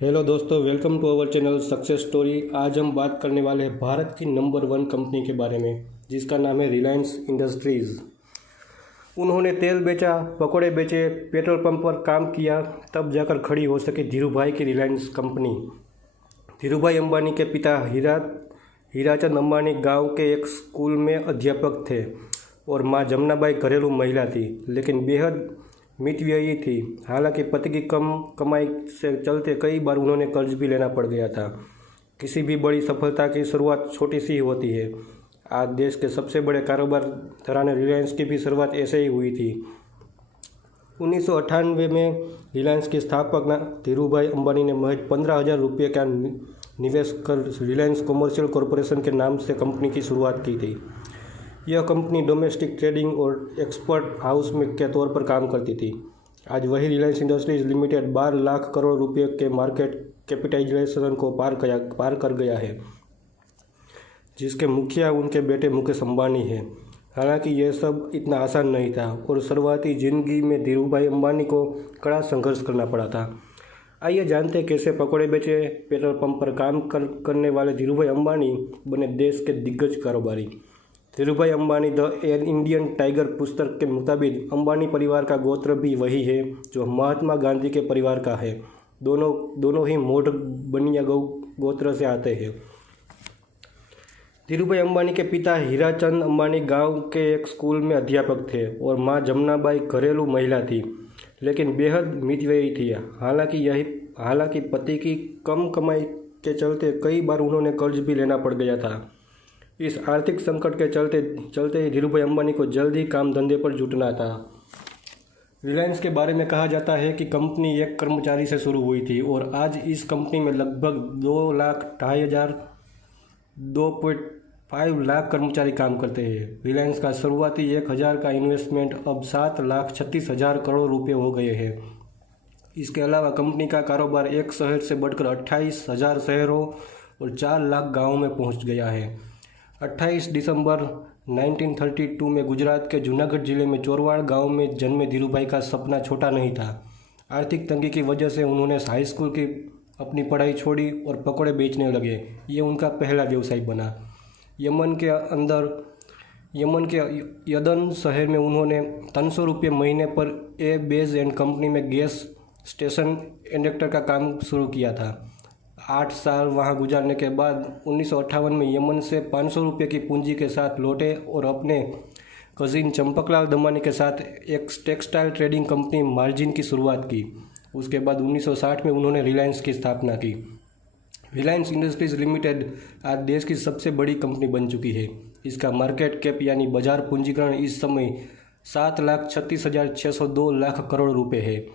Hello दोस्तों, welcome to our channel success story. आज हम बात करने वाले हैं भारत की नंबर 1 कंपनी के बारे में, जिसका नाम है रिलायंस इंडस्ट्रीज़। उन्होंने तेल बेचा, पकौड़े बेचे, पेट्रोल पंप पर काम किया, तब जाकर खड़ी हो सके धीरूभाई की रिलायंस कंपनी। धीरूभाई अंबानी के पिता हीराचंद अंबानी गांव के एक स्कूल में अध्यापक थे और मां जमनाबाई घरेलू महिला थी, लेकिन बेहद मितव्ययी थी। हालांकि पति की कम कमाई से चलते कई बार उन्होंने कर्ज भी लेना पड़ गया था। किसी भी बड़ी सफलता की शुरुआत छोटी सी होती है। आज देश के सबसे बड़े कारोबार घराने रिलायंस की भी शुरुआत ऐसे ही हुई थी। 1998 में रिलायंस के स्थापक धीरूभाई अंबानी ने महज 15,000 रुपये का निवेश कर रिलायंस कॉमर्शियल कॉरपोरेशन के नाम से कंपनी की शुरुआत की थी। यह कंपनी डोमेस्टिक ट्रेडिंग और एक्सपोर्ट हाउस में के तौर पर काम करती थी। आज वही रिलायंस इंडस्ट्रीज लिमिटेड 12 लाख करोड़ रुपए के मार्केट कैपिटलाइजेशन को पार कर गया है, जिसके मुखिया उनके बेटे मुकेश अंबानी हैं। हालांकि यह सब इतना आसान नहीं था और शुरुआती जिंदगी में धीरूभाई अंबानी को कड़ा संघर्ष करना पड़ा था। आइए जानते हैं कैसे पकौड़े बेचे, पेट्रोल पंप पर काम करने वाले धीरूभाई अंबानी बने देश के दिग्गज कारोबारी। Dhirubhai Ambani the Indian tiger पुस्तक के मुताबिक अंबानी परिवार का गोत्र भी वही है जो महात्मा गांधी के परिवार का है। दोनों ही मोढ़ बनिया गोत्र से आते हैं। धीरूभाई अंबानी के पिता हीराचंद अंबानी गांव के एक स्कूल में अध्यापक थे और मां जमनाबाई घरेलू महिला थी, लेकिन बेहद मितव्ययी थी। हालांकि पति की कम कमाई के चलते कई बार उन्होंने कर्ज भी लेना पड़ गया था। इस आर्थिक संकट के चलते ही धीरूभाई अंबानी को जल्द ही काम धंधे पर जुटना था। रिलायंस के बारे में कहा जाता है कि कंपनी एक कर्मचारी से शुरू हुई थी और आज इस कंपनी में लगभग 2.5 लाख कर्मचारी काम करते हैं। रिलायंस का शुरुआती 1,000 का इन्वेस्टमेंट अब 7,36,000 करोड़ रुपए हो गए हैं। इसके अलावा कंपनी का कारोबार एक शहर से बढ़कर 28,000 शहरों और 4 लाख गाँवों में पहुँच गया है। 28 दिसंबर 1932 में गुजरात के जूनागढ़ जिले में चोरवाड़ गांव में जन्मे धीरूभाई का सपना छोटा नहीं था। आर्थिक तंगी की वजह से उन्होंने हाई स्कूल की अपनी पढ़ाई छोड़ी और पकौड़े बेचने लगे। ये उनका पहला व्यवसाय बना। यमन के यदन शहर में उन्होंने 300 रुपये महीने पर बेज एंड कंपनी में गैस स्टेशन इंडक्टर का काम शुरू किया था। 8 साल वहां गुजारने के बाद 1958 में यमन से 500 रुपये की पूंजी के साथ लौटे और अपने कजिन चंपकलाल दमानी के साथ एक टेक्सटाइल ट्रेडिंग कंपनी मार्जिन की शुरुआत की। उसके बाद 1960 में उन्होंने रिलायंस की स्थापना की। रिलायंस इंडस्ट्रीज लिमिटेड आज देश की सबसे बड़ी कंपनी बन चुकी है। इसका मार्केट कैप यानी बाजार पूंजीकरण इस समय 7,36,602 लाख करोड़ रुपये है।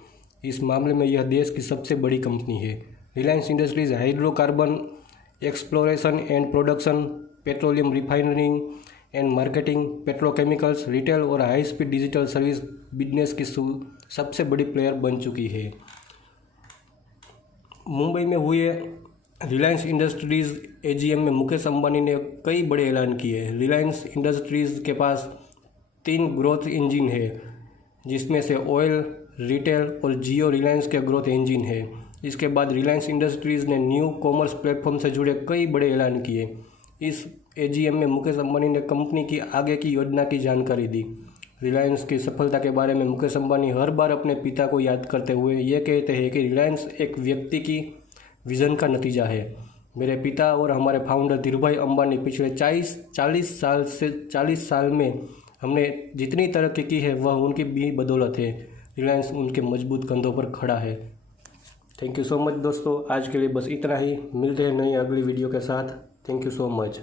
इस मामले में यह देश की सबसे बड़ी कंपनी है। Reliance Industries hydrocarbon exploration and production, petroleum refining and marketing, petrochemicals, retail और high speed digital service business की सबसे बड़ी प्लेयर बन चुकी है। मुंबई में हुए रिलायंस इंडस्ट्रीज एजीएम में मुकेश अंबानी ने कई बड़े ऐलान किए। रिलायंस इंडस्ट्रीज के पास 3 ग्रोथ इंजिन है, जिसमें से ऑयल, रिटेल और जियो रिलायंस के ग्रोथ इंजिन है। इसके बाद रिलायंस इंडस्ट्रीज़ ने न्यू कॉमर्स प्लेटफॉर्म से जुड़े कई बड़े ऐलान किए। इस एजीएम में मुकेश अंबानी ने कंपनी की आगे की योजना की जानकारी दी। रिलायंस की सफलता के बारे में मुकेश अंबानी हर बार अपने पिता को याद करते हुए ये कहते हैं कि रिलायंस एक व्यक्ति की विज़न का नतीजा है। मेरे पिता और हमारे फाउंडर धीरूभाई अंबानी पिछले 40 साल में हमने जितनी तरक्की की है वह उनकी भी बदौलत है। रिलायंस उनके मजबूत कंधों पर खड़ा है। थैंक यू सो मच दोस्तों, आज के लिए बस इतना ही। मिलते हैं नई अगली वीडियो के साथ। Thank you so much.